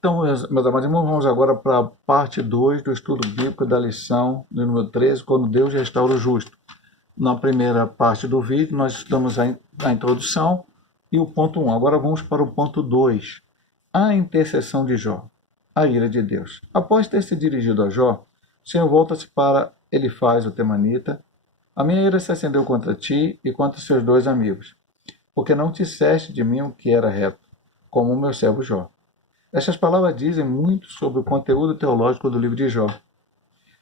Então, meus amados irmãos, vamos agora para a parte 2 do estudo bíblico da lição de número 13, quando Deus restaura o justo. Na primeira parte do vídeo, nós estudamos a introdução e o ponto 1. Agora vamos para o ponto 2, a intercessão de Jó, a ira de Deus. Após ter se dirigido a Jó, o Senhor volta-se para Elifaz, o temanita. A minha ira se acendeu contra ti e contra seus dois amigos, porque não disseste de mim o que era reto, como o meu servo Jó. Estas palavras dizem muito sobre o conteúdo teológico do livro de Jó.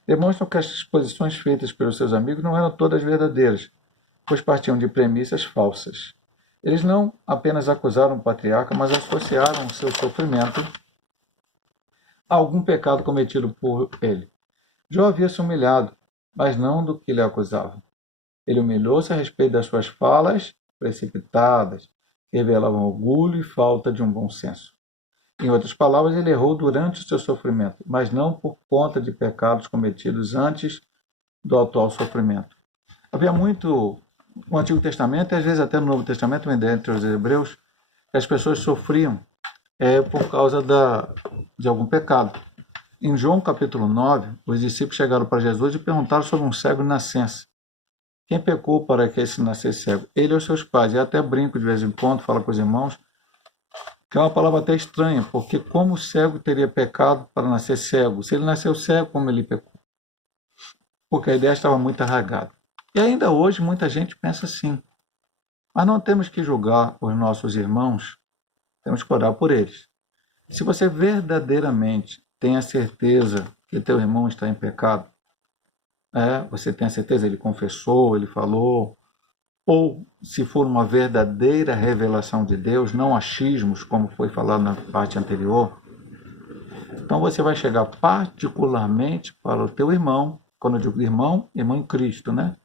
Demonstram que as exposições feitas pelos seus amigos não eram todas verdadeiras, pois partiam de premissas falsas. Eles não apenas acusaram o patriarca, mas associaram o seu sofrimento a algum pecado cometido por ele. Jó havia se humilhado, mas não do que lhe acusavam. Ele humilhou-se a respeito das suas falas precipitadas, que revelavam orgulho e falta de um bom senso. Em outras palavras, ele errou durante o seu sofrimento, mas não por conta de pecados cometidos antes do atual sofrimento. Havia muito no Antigo Testamento, e às vezes até no Novo Testamento, entre os hebreus, que as pessoas sofriam por causa de algum pecado. Em João capítulo 9, os discípulos chegaram para Jesus e perguntaram sobre um cego de nascença. Quem pecou para que esse nascesse cego? Ele ou seus pais. E até brinco de vez em quando, fala com os irmãos, que é uma palavra até estranha, porque como o cego teria pecado para nascer cego? Se ele nasceu cego, como ele pecou? Porque a ideia estava muito arraigada. E ainda hoje muita gente pensa assim. Mas não temos que julgar os nossos irmãos, temos que orar por eles. Se você verdadeiramente tem a certeza que teu irmão está em pecado, você tem a certeza, ele confessou, ele falou, ou se for uma verdadeira revelação de Deus, não achismos, como foi falado na parte anterior, então você vai chegar particularmente para o teu irmão, quando eu digo irmão, irmão em Cristo, né?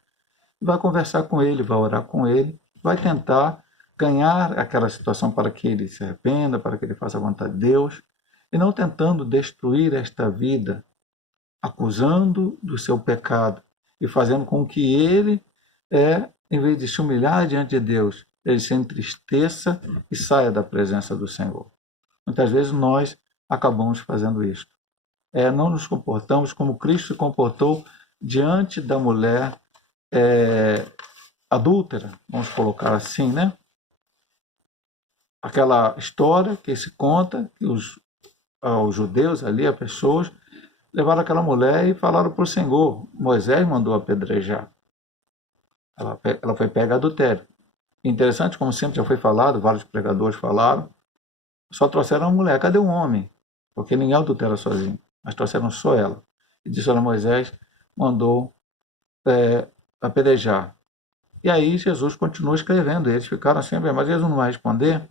Vai conversar com ele, vai orar com ele, vai tentar ganhar aquela situação para que ele se arrependa, para que ele faça a vontade de Deus, e não tentando destruir esta vida, acusando do seu pecado e fazendo com que ele, em vez de se humilhar diante de Deus, ele se entristeça e saia da presença do Senhor. Muitas vezes nós acabamos fazendo isso. Não nos comportamos como Cristo se comportou diante da mulher adúltera, vamos colocar assim, né? Aquela história que se conta, que os judeus ali, as pessoas, levaram aquela mulher e falaram para o Senhor. Moisés mandou apedrejar. Ela foi pega adultério. Interessante, como sempre já foi falado, vários pregadores falaram, só trouxeram a mulher. Cadê o homem? Porque ninguém adultera sozinho, mas trouxeram só ela. E disse a Moisés, mandou apedrejar. E aí Jesus continuou escrevendo, eles ficaram assim, mas Jesus não vai responder.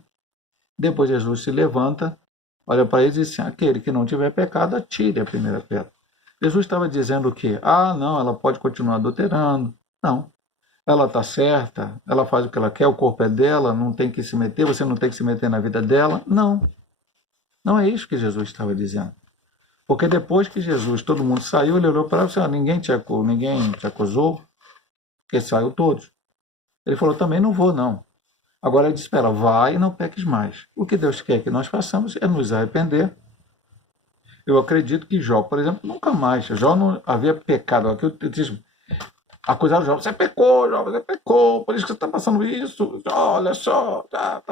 Depois Jesus se levanta, olha para eles e diz assim, aquele que não tiver pecado, atire a primeira pedra. Jesus estava dizendo o quê? Não, ela pode continuar adulterando. Não, ela está certa, ela faz o que ela quer, o corpo é dela, não tem que se meter, você não tem que se meter na vida dela. Não, não é isso que Jesus estava dizendo. Porque depois que Jesus, todo mundo saiu, ele olhou para ela e disse, ninguém te acusou, porque saiu todos. Ele falou, também não vou não. Agora ele disse, espera, vai e não peques mais. O que Deus quer que nós façamos é nos arrepender. Eu acredito que Jó, por exemplo, nunca mais. Jó não havia pecado. Aqui eu disse, acusaram Jó, você pecou, por isso que você está passando isso, Jó, olha só, tá.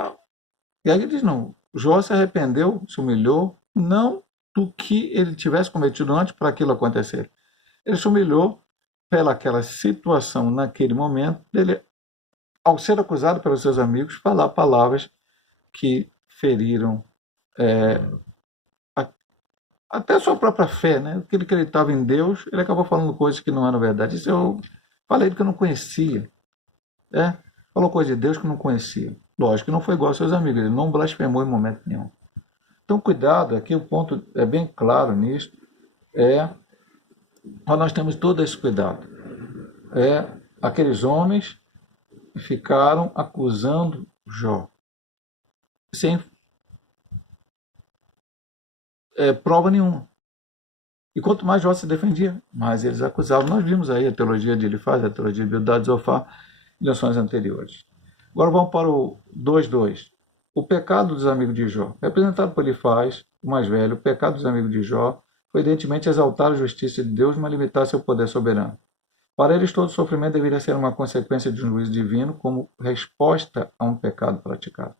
E aí ele diz, não, Jó se arrependeu, se humilhou, não do que ele tivesse cometido antes para aquilo acontecer. Ele se humilhou pelaquela situação naquele momento, dele, ao ser acusado pelos seus amigos, falar palavras que feriram até a sua própria fé, né? Porque ele acreditava em Deus, ele acabou falando coisas que não eram verdade. Isso eu falei que eu não conhecia. Falou coisa de Deus que eu não conhecia. Lógico que não foi igual aos seus amigos, ele não blasfemou em momento nenhum. Então, cuidado, aqui o ponto é bem claro nisso, nós temos todo esse cuidado. Aqueles homens ficaram acusando Jó, sem prova nenhuma. E quanto mais Jó se defendia, mais eles acusavam. Nós vimos aí a teologia de Elifaz, a teologia de Bildad de Zofar, em lições anteriores. Agora vamos para o 2.2. o pecado dos amigos de Jó, representado por Elifaz, o mais velho, o pecado dos amigos de Jó, foi evidentemente exaltar a justiça de Deus, mas limitar seu poder soberano. Para eles, todo sofrimento deveria ser uma consequência de um juízo divino, como resposta a um pecado praticado.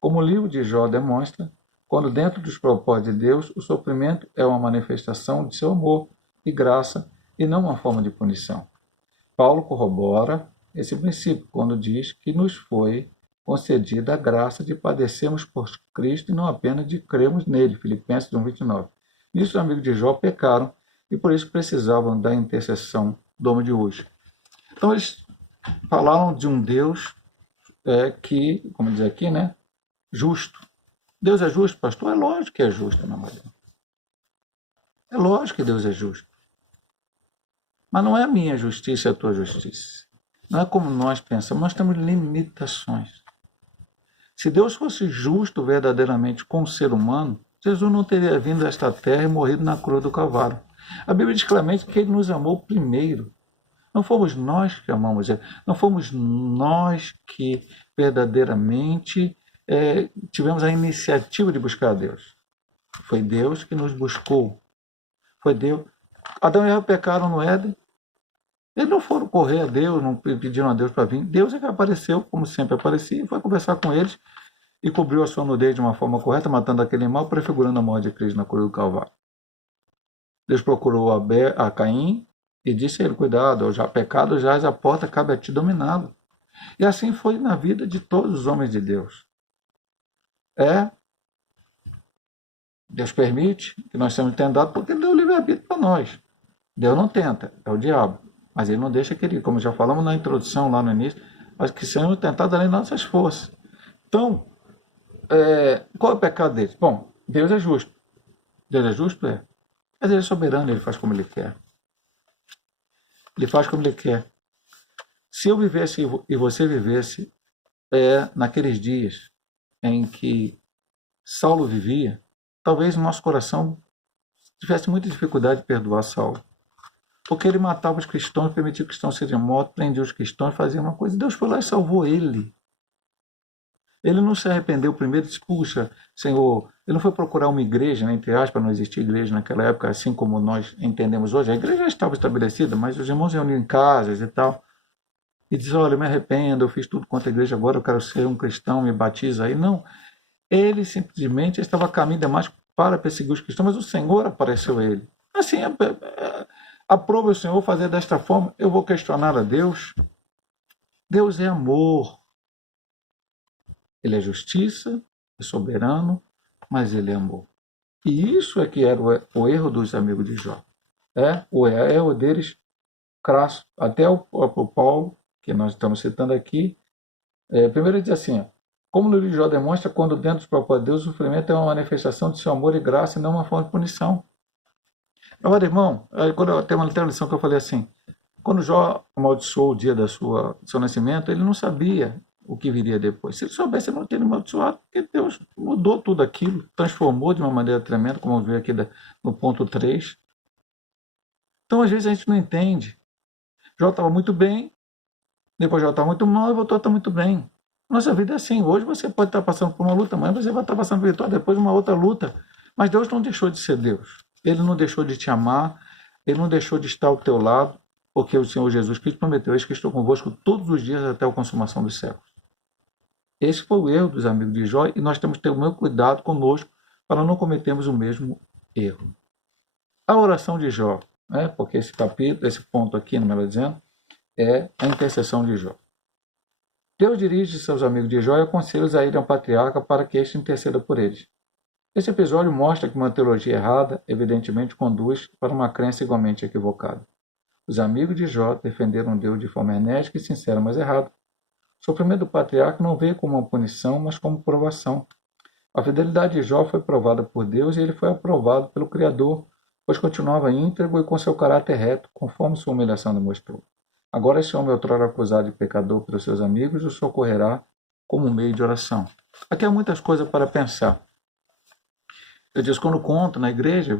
Como o livro de Jó demonstra, quando dentro dos propósitos de Deus, o sofrimento é uma manifestação de seu amor e graça e não uma forma de punição. Paulo corrobora esse princípio quando diz que nos foi concedida a graça de padecermos por Cristo e não apenas de crermos nele. Filipenses 1:29. Nisso os amigos de Jó pecaram e por isso precisavam da intercessão do homem de hoje. Então eles falaram de um Deus que, como diz aqui, né, justo. Deus é justo, pastor? É lógico que é justo, meu marido. É lógico que Deus é justo. Mas não é a minha justiça e a tua justiça. Não é como nós pensamos, nós temos limitações. Se Deus fosse justo verdadeiramente com o ser humano, Jesus não teria vindo a esta terra e morrido na cruz do Calvário. A Bíblia diz claramente que ele nos amou primeiro. Não fomos nós que amamos ele, não fomos nós que verdadeiramente tivemos a iniciativa de buscar a Deus. Foi Deus que nos buscou. Foi Deus. Adão e Eva pecaram no Éden. Eles não foram correr a Deus, não pediram a Deus para vir. Deus é que apareceu, como sempre aparecia, e foi conversar com eles e cobriu a sua nudez de uma forma correta, matando aquele animal, prefigurando a morte de Cristo na cruz do Calvário. Deus procurou a Caim e disse a ele: cuidado, já pecado jaz a porta, cabe a ti dominá-lo. E assim foi na vida de todos os homens de Deus. Deus permite que nós sejamos tentados porque ele deu o livre-arbítrio para nós. Deus não tenta, é o diabo. Mas ele não deixa que ele, como já falamos na introdução lá no início, mas que sejamos tentados além das nossas forças. Então, qual é o pecado deles? Bom, Deus é justo. Deus é justo? É. Mas ele é soberano, ele faz como ele quer. Ele faz como ele quer. Se eu vivesse e você vivesse naqueles dias em que Saulo vivia, talvez o nosso coração tivesse muita dificuldade de perdoar Saulo. Porque ele matava os cristãos, permitia que os cristãos sejam mortos, prendia os cristãos, fazia uma coisa. Deus foi lá e salvou ele. Ele não se arrependeu primeiro e disse: puxa, Senhor, ele não foi procurar uma igreja, né, entre aspas, não existia igreja naquela época, assim como nós entendemos hoje. A igreja já estava estabelecida, mas os irmãos reuniam em casas e tal. E diz: olha, eu me arrependo, eu fiz tudo contra a igreja, agora eu quero ser um cristão, me batiza aí. Não, ele simplesmente estava a caminho de Damasco para perseguir os cristãos, mas o Senhor apareceu a ele. Assim, aprove o Senhor fazer desta forma? Eu vou questionar a Deus? Deus é amor. Ele é justiça, é soberano, mas ele é amor. E isso é que era o erro dos amigos de Jó. O erro deles crasso. Até o próprio Paulo, que nós estamos citando aqui, primeiro ele diz assim: como no livro de Jó demonstra, quando dentro dos propósitos de Deus, o sofrimento é uma manifestação de seu amor e graça e não uma forma de punição. Agora, irmão, tem uma lição que eu falei assim: quando Jó amaldiçoou o dia do seu nascimento, ele não sabia o que viria depois. Se ele soubesse, ele não teria amaldiçoado, porque Deus mudou tudo aquilo, transformou de uma maneira tremenda, como eu vi aqui no ponto 3. Então, às vezes, a gente não entende. Jó estava muito bem, depois Jó estava muito mal e voltou a estar muito bem. Nossa vida é assim. Hoje você pode estar passando por uma luta, amanhã você vai estar passando por vitória, depois uma outra luta. Mas Deus não deixou de ser Deus. Ele não deixou de te amar, ele não deixou de estar ao teu lado, porque o Senhor Jesus Cristo prometeu: eis que estou convosco todos os dias até a consumação dos séculos. Esse foi o erro dos amigos de Jó e nós temos que ter o mesmo cuidado conosco para não cometermos o mesmo erro. A oração de Jó, porque esse capítulo, esse ponto aqui, não melhor dizendo, é a intercessão de Jó. Deus dirige seus amigos de Jó e aconselha-os a irem ao patriarca para que este interceda por eles. Esse episódio mostra que uma teologia errada, evidentemente, conduz para uma crença igualmente equivocada. Os amigos de Jó defenderam Deus de forma enérgica e sincera, mas errada. O sofrimento do patriarca não veio como uma punição, mas como provação. A fidelidade de Jó foi provada por Deus e ele foi aprovado pelo Criador, pois continuava íntegro e com seu caráter reto, conforme sua humilhação demonstrou. Agora esse homem, outrora acusado de pecador pelos seus amigos, o socorrerá como um meio de oração. Aqui há muitas coisas para pensar. Eu disse, quando conto na igreja,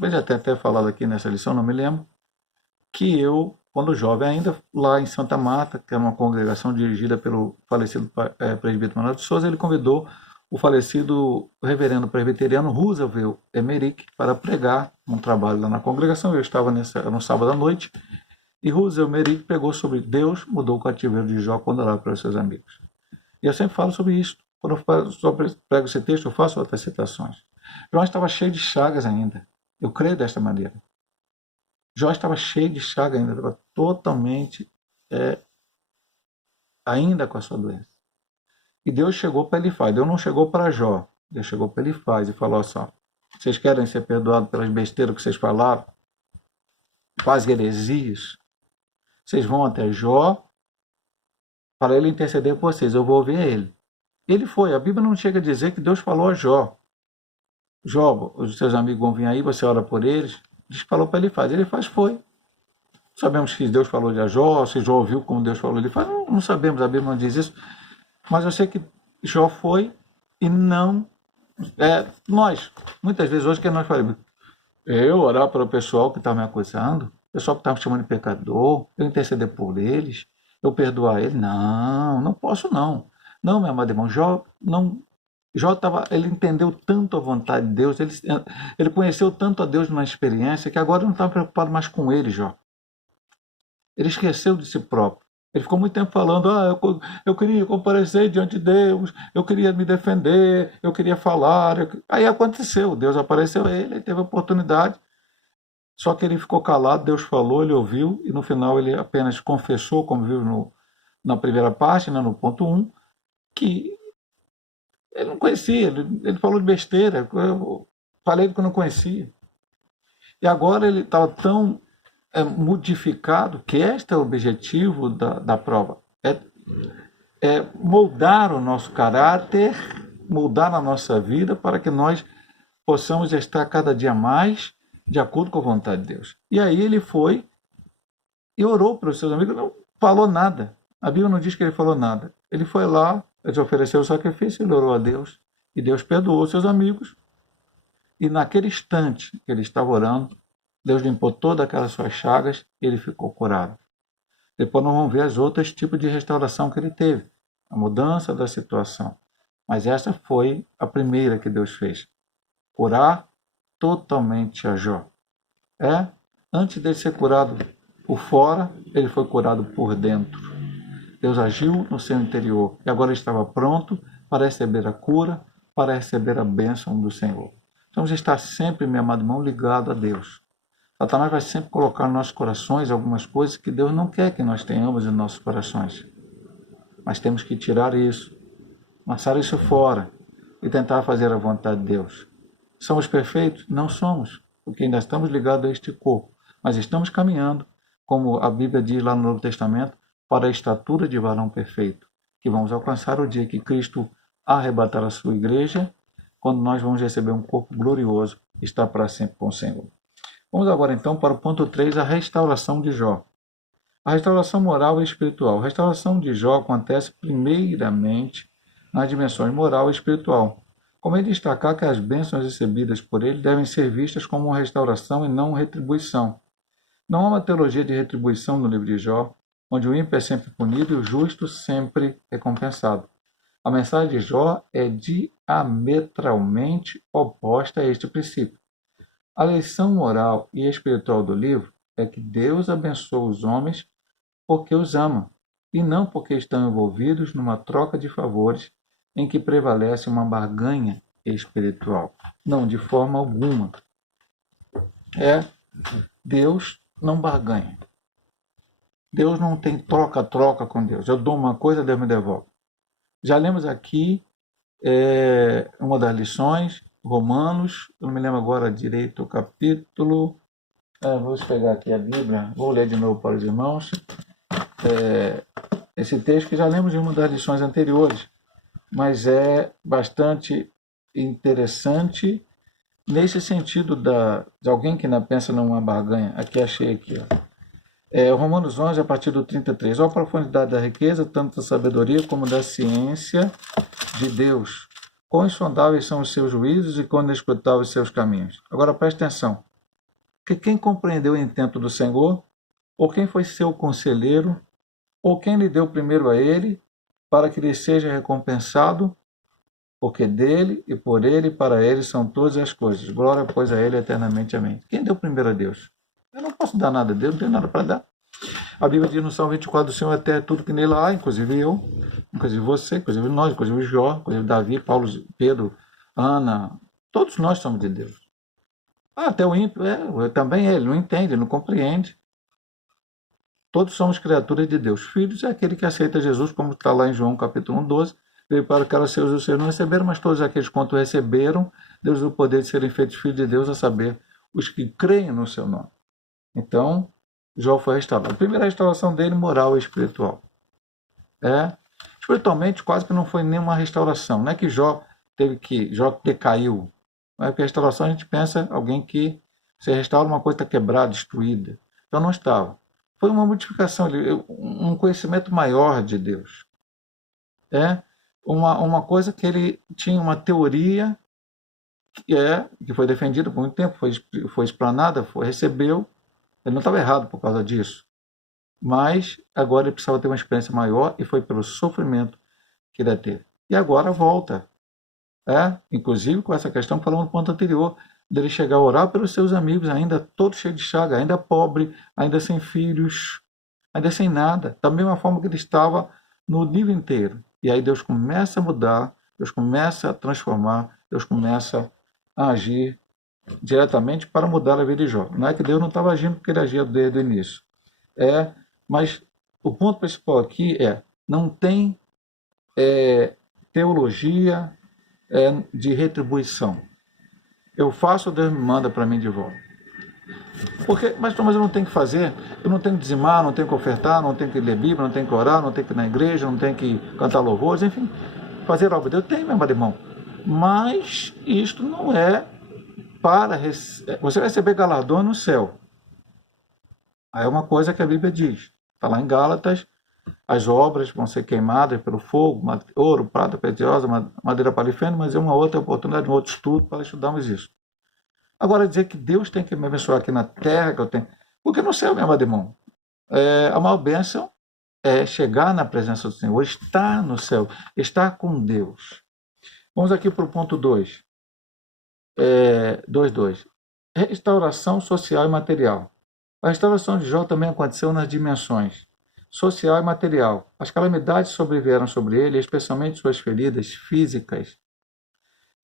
veja até falado aqui nessa lição, não me lembro, que eu, quando jovem ainda, lá em Santa Marta, que era uma congregação dirigida pelo falecido presbítero Manuel de Souza, ele convidou o falecido reverendo presbiteriano Roosevelt Emerick para pregar um trabalho lá na congregação. Eu estava no sábado à noite, e Roosevelt Emerick pregou sobre Deus mudou o cativeiro de Jó quando orava para os seus amigos. E eu sempre falo sobre isso. Quando eu prego esse texto, eu faço outras citações. Jó estava cheio de chagas ainda. Eu creio desta maneira. Jó estava cheio de chagas ainda, estava totalmente ainda com a sua doença. E Deus chegou para Elifaz. Deus não chegou para Jó. Deus chegou para Elifaz e falou assim: vocês querem ser perdoados pelas besteiras que vocês falaram? Quase heresias? Vocês vão até Jó para ele interceder por vocês. Eu vou ouvir ele. Ele foi. A Bíblia não chega a dizer que Deus falou a Jó. Jó, os seus amigos vão vir aí, você ora por eles. Diz que falou para Elifaz. Elifaz foi. Sabemos que Deus falou de Jó, se Jó ouviu como Deus falou de Elifaz. Não sabemos, a Bíblia não diz isso. Mas eu sei que Jó foi e não... nós, muitas vezes hoje, que nós falamos, eu orar para o pessoal que está me acusando, o pessoal que está me chamando de pecador, eu interceder por eles, eu perdoar eles. Não posso não. Não, meu amado irmão, Jó ele entendeu tanto a vontade de Deus, ele conheceu tanto a Deus numa experiência, que agora não estava preocupado mais com ele, Jó. Ele esqueceu de si próprio. Ele ficou muito tempo falando, eu queria comparecer diante de Deus, eu queria me defender, eu queria falar. Aí aconteceu, Deus apareceu a ele teve a oportunidade. Só que ele ficou calado, Deus falou, ele ouviu, e no final ele apenas confessou, como viu na primeira parte, no ponto 1, que ele não conhecia, ele falou de besteira, eu falei que eu não conhecia. E agora ele estava tão modificado, que este é o objetivo da prova, é moldar o nosso caráter, moldar a nossa vida, para que nós possamos estar cada dia mais de acordo com a vontade de Deus. E aí ele foi e orou para os seus amigos, não falou nada. A Bíblia não diz que ele falou nada. Ele foi lá, ele ofereceu o sacrifício, ele orou a Deus, e Deus perdoou os seus amigos. E naquele instante que ele estava orando, Deus limpou todas aquelas suas chagas e ele ficou curado. Depois nós vamos ver os outros tipos de restauração que ele teve, a mudança da situação. Mas essa foi a primeira que Deus fez, curar totalmente a Jó. Antes de ser curado por fora, ele foi curado por dentro. Deus agiu no seu interior e agora ele estava pronto para receber a cura, para receber a bênção do Senhor. Vamos estar sempre, meu amado irmão, ligado a Deus. Satanás vai sempre colocar nos nossos corações algumas coisas que Deus não quer que nós tenhamos em nossos corações. Mas temos que tirar isso, lançar isso fora e tentar fazer a vontade de Deus. Somos perfeitos? Não somos, porque ainda estamos ligados a este corpo. Mas estamos caminhando, como a Bíblia diz lá no Novo Testamento, para a estatura de varão perfeito, que vamos alcançar o dia que Cristo arrebatar a sua igreja, quando nós vamos receber um corpo glorioso e estar para sempre com o Senhor. Vamos agora então para o ponto 3, a restauração de Jó. A restauração moral e espiritual. A restauração de Jó acontece primeiramente nas dimensões moral e espiritual. Convém destacar que as bênçãos recebidas por ele devem ser vistas como uma restauração e não retribuição. Não há uma teologia de retribuição no livro de Jó, onde o ímpio é sempre punido e o justo sempre recompensado. A mensagem de Jó é diametralmente oposta a este princípio. A lição moral e espiritual do livro é que Deus abençoa os homens porque os ama, e não porque estão envolvidos numa troca de favores em que prevalece uma barganha espiritual. Não, de forma alguma. Deus não barganha. Deus não tem troca-troca com Deus. Eu dou uma coisa, Deus me devolve. Já lemos aqui uma das lições, Romanos, eu não me lembro agora direito o capítulo. Vou pegar aqui a Bíblia, vou ler de novo para os irmãos. Esse texto que já lemos em uma das lições anteriores, mas é bastante interessante nesse sentido de alguém que não pensa numa barganha. Aqui achei aqui, Romanos 11, a partir do 33. Ó a profundidade da riqueza, tanto da sabedoria como da ciência de Deus. Quão insondáveis são os seus juízos e quão inescrutáveis os seus caminhos. Agora preste atenção. Que quem compreendeu o intento do Senhor, ou quem foi seu conselheiro, ou quem lhe deu primeiro a ele, para que lhe seja recompensado, porque dele e por ele e para ele são todas as coisas. Glória, pois, a ele eternamente. Amém. Quem deu primeiro a Deus? Eu não posso dar nada a Deus, não tenho nada para dar. A Bíblia diz no Salmo 24, do Senhor até tudo que nele há, inclusive eu, inclusive você, inclusive nós, inclusive Jó, inclusive Davi, Paulo, Pedro, Ana, todos nós somos de Deus. Até o ímpio, também ele não entende, não compreende. Todos somos criaturas de Deus. Filhos é aquele que aceita Jesus, como está lá em João capítulo 1, 12. Veio para que os seus não receberam, mas todos aqueles quanto receberam, Deus deu o poder de serem feitos filhos de Deus, a saber, os que creem no seu nome. Então, Jó foi restaurado. A primeira restauração dele, moral e espiritual. Espiritualmente, quase que não foi nenhuma restauração. Não é que Jó decaiu. Não é que a restauração a gente pensa alguém que se restaura uma coisa que está quebrada, destruída. Então não estava. Foi uma modificação, um conhecimento maior de Deus. Uma coisa que ele tinha uma teoria que foi defendida por muito tempo, foi explanada, recebeu. Ele não estava errado por causa disso. Mas agora ele precisava ter uma experiência maior e foi pelo sofrimento que ele teve. E agora volta. Inclusive com essa questão que falamos no ponto anterior, dele chegar a orar pelos seus amigos, ainda todo cheio de chaga, ainda pobre, ainda sem filhos, ainda sem nada, da mesma forma que ele estava no nível inteiro. E aí Deus começa a mudar, Deus começa a transformar, Deus começa a agir diretamente para mudar a vida de Jó. Não é que Deus não estava agindo porque ele agia desde o início. Mas o ponto principal aqui não tem teologia de retribuição. Eu faço, Deus me manda para mim de volta. Mas eu não tenho que fazer, eu não tenho que dizimar, não tenho que ofertar, não tenho que ler Bíblia, não tenho que orar, não tenho que ir na igreja, não tenho que cantar louvores, enfim, fazer algo de Deus. Eu tenho, meu amado irmão. Mas isto não é para você receber galardão no céu. Aí é uma coisa que a Bíblia diz. Está lá em Gálatas, as obras vão ser queimadas pelo fogo, ouro, prata preciosa, madeira palifênica, mas é uma outra oportunidade, um outro estudo para estudarmos isso. Agora, dizer que Deus tem que me abençoar aqui na terra, que eu tenho. Porque no céu, meu amado irmão, a maior bênção é chegar na presença do Senhor, estar no céu, estar com Deus. Vamos aqui para o ponto 2. 2.2. Restauração social e material. A restauração de Jó também aconteceu nas dimensões social e material. As calamidades sobrevieram sobre ele, especialmente suas feridas físicas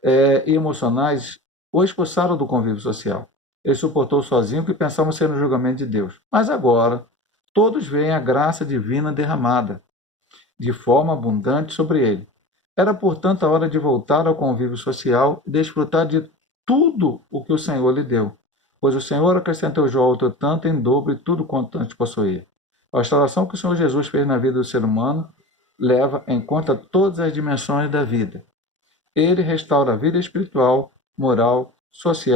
e emocionais, o expulsaram do convívio social. Ele suportou sozinho o que pensavam ser no julgamento de Deus. Mas agora, todos veem a graça divina derramada de forma abundante sobre ele. Era, portanto, a hora de voltar ao convívio social e desfrutar de tudo o que o Senhor lhe deu, pois o Senhor acrescentou Jó outro tanto em dobro tudo quanto antes possuía. A restauração que o Senhor Jesus fez na vida do ser humano leva em conta todas as dimensões da vida. Ele restaura a vida espiritual, moral, social